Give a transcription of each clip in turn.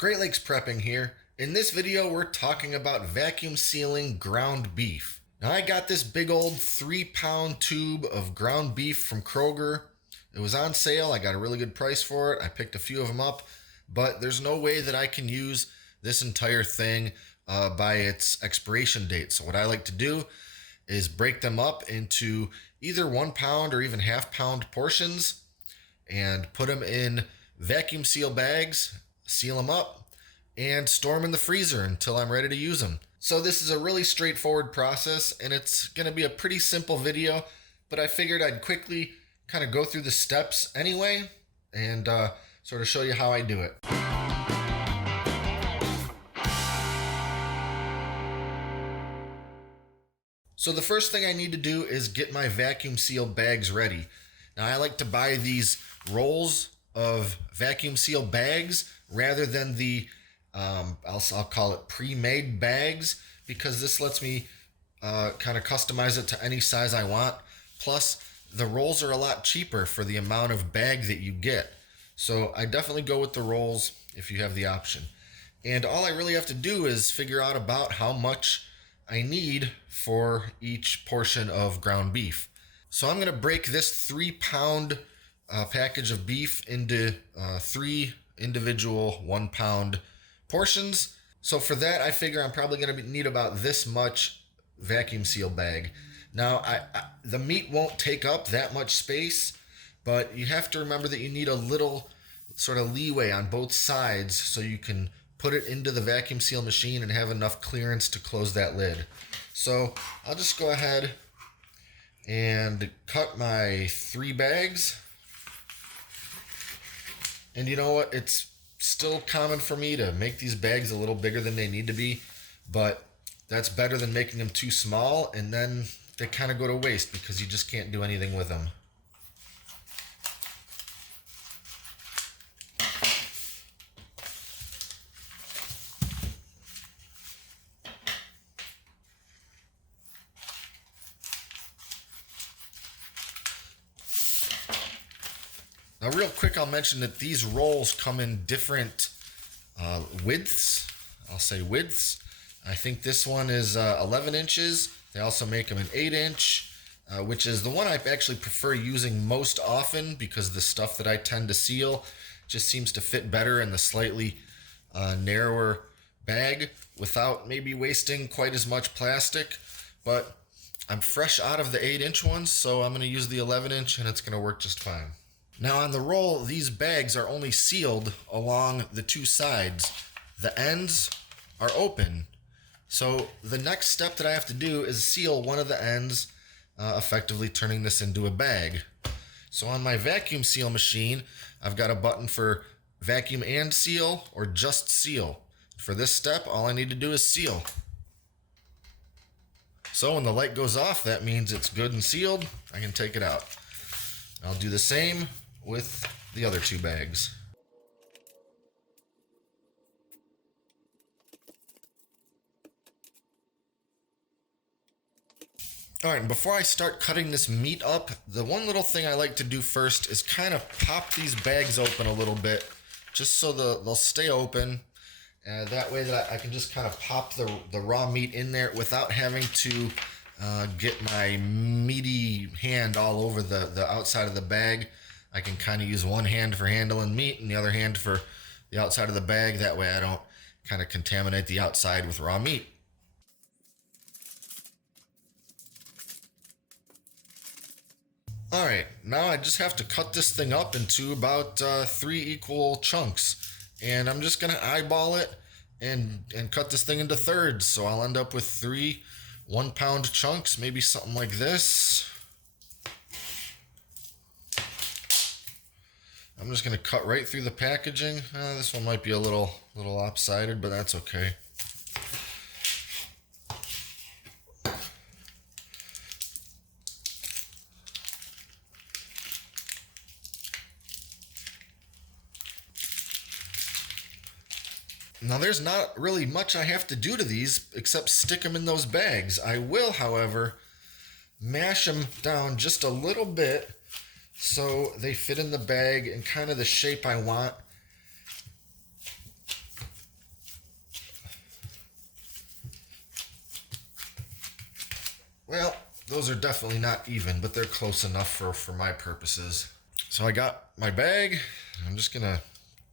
Great Lakes Prepping here. In this video, we're talking about vacuum sealing ground beef. Now, I got this big old 3-pound tube of ground beef from Kroger. It was on sale. I got a really good price for it. I picked a few of them up, but there's no way that I can use this entire thing by its expiration date. So what I like to do is break them up into either 1 pound or even half-pound portions and put them in vacuum seal bags, seal them up, and store them in the freezer until I'm ready to use them. So this is a really straightforward process, and it's going to be a pretty simple video, but I figured I'd quickly kind of go through the steps anyway and sort of show you how I do it. So the first thing I need to do is get my vacuum seal bags ready. Now, I like to buy these rolls of vacuum seal bags rather than the I'll call it pre-made bags, because this lets me kind of customize it to any size I want. Plus, the rolls are a lot cheaper for the amount of bag that you get. So I definitely go with the rolls if you have the option. And all I really have to do is figure out about how much I need for each portion of ground beef. So I'm going to break this 3-pound package of beef into 3 individual 1-pound portions. So for that, I figure I'm probably going to need about this much vacuum seal bag. Now, the meat won't take up that much space, but you have to remember that you need a little sort of leeway on both sides so you can put it into the vacuum seal machine and have enough clearance to close that lid. So I'll just go ahead and cut my 3 bags. And you know what? It's still common for me to make these bags a little bigger than they need to be, but that's better than making them too small, and then they kind of go to waste because you just can't do anything with them. Now, real quick, I'll mention that these rolls come in different widths. I'll say widths. I think this one is 11 inches. They also make them an 8-inch, which is the one I actually prefer using most often because the stuff that I tend to seal just seems to fit better in the slightly narrower bag without maybe wasting quite as much plastic. But I'm fresh out of the 8-inch ones, so I'm going to use the 11-inch, and it's going to work just fine. Now, on the roll, these bags are only sealed along the 2 sides. The ends are open. So the next step that I have to do is seal one of the ends, effectively turning this into a bag. So on my vacuum seal machine, I've got a button for vacuum and seal or just seal. For this step, all I need to do is seal. So when the light goes off, that means it's good and sealed. I can take it out. I'll do the same with the other 2 bags. All right, and before I start cutting this meat up, the one little thing I like to do first is kind of pop these bags open a little bit, just so they'll stay open. And that way that I can just kind of pop the raw meat in there without having to get my meaty hand all over the outside of the bag. I can kind of use one hand for handling meat and the other hand for the outside of the bag. That way I don't kind of contaminate the outside with raw meat. All right, now I just have to cut this thing up into about 3 equal chunks. And I'm just going to eyeball it and cut this thing into thirds. So I'll end up with 3 1-pound chunks, maybe something like this. I'm just going to cut right through the packaging. This one might be a little lopsided, but that's okay. Now, there's not really much I have to do to these except stick them in those bags. I will, however, mash them down just a little bit so they fit in the bag in kind of the shape I want. Well, those are definitely not even, but they're close enough for my purposes. So I got my bag. I'm just gonna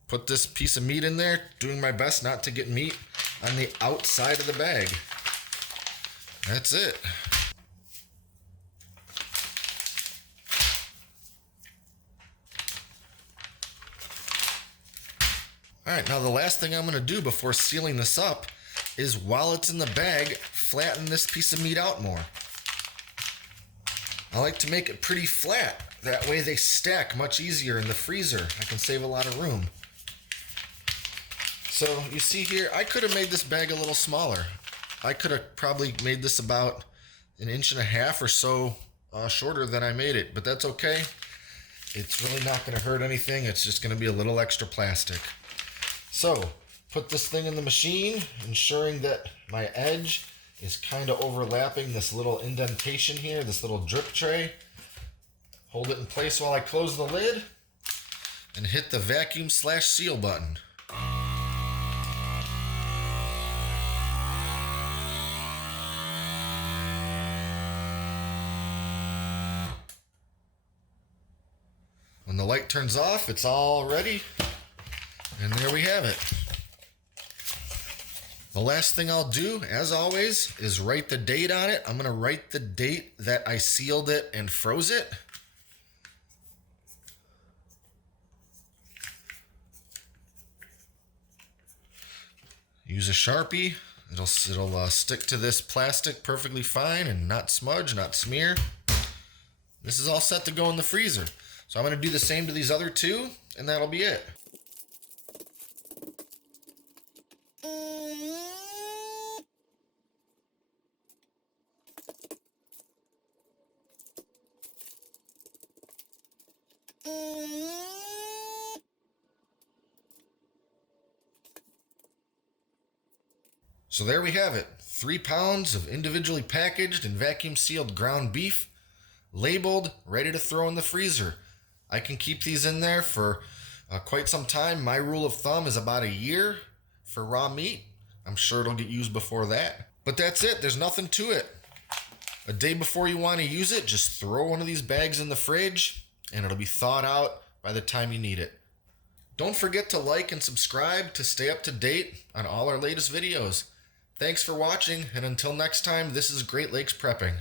put this piece of meat in there, doing my best not to get meat on the outside of the bag. That's it. All right, now the last thing I'm gonna do before sealing this up is, while it's in the bag, flatten this piece of meat out more. I like to make it pretty flat. That way they stack much easier in the freezer. I can save a lot of room. So you see here, I could have made this bag a little smaller. I could have probably made this about 1.5 inches or so shorter than I made it, but that's okay. It's really not gonna hurt anything. It's just gonna be a little extra plastic. So put this thing in the machine, ensuring that my edge is kind of overlapping this little indentation here, this little drip tray. Hold it in place while I close the lid and hit the vacuum/seal button. When the light turns off, it's all ready. And there we have it. The last thing I'll do, as always, is write the date on it. I'm gonna write the date that I sealed it and froze it. Use a Sharpie. It'll stick to this plastic perfectly fine and not smudge, not smear. This is all set to go in the freezer. So I'm gonna do the same to these other two, and that'll be it. So there we have it. 3 pounds of individually packaged and vacuum sealed ground beef, labeled, ready to throw in the freezer. I can keep these in there for quite some time. My rule of thumb is about 1 year for raw meat. I'm sure it'll get used before that. But that's it. There's nothing to it. A day before you want to use it, just throw one of these bags in the fridge and it'll be thawed out by the time you need it. Don't forget to like and subscribe to stay up to date on all our latest videos. Thanks for watching, and until next time, this is Great Lakes Prepping.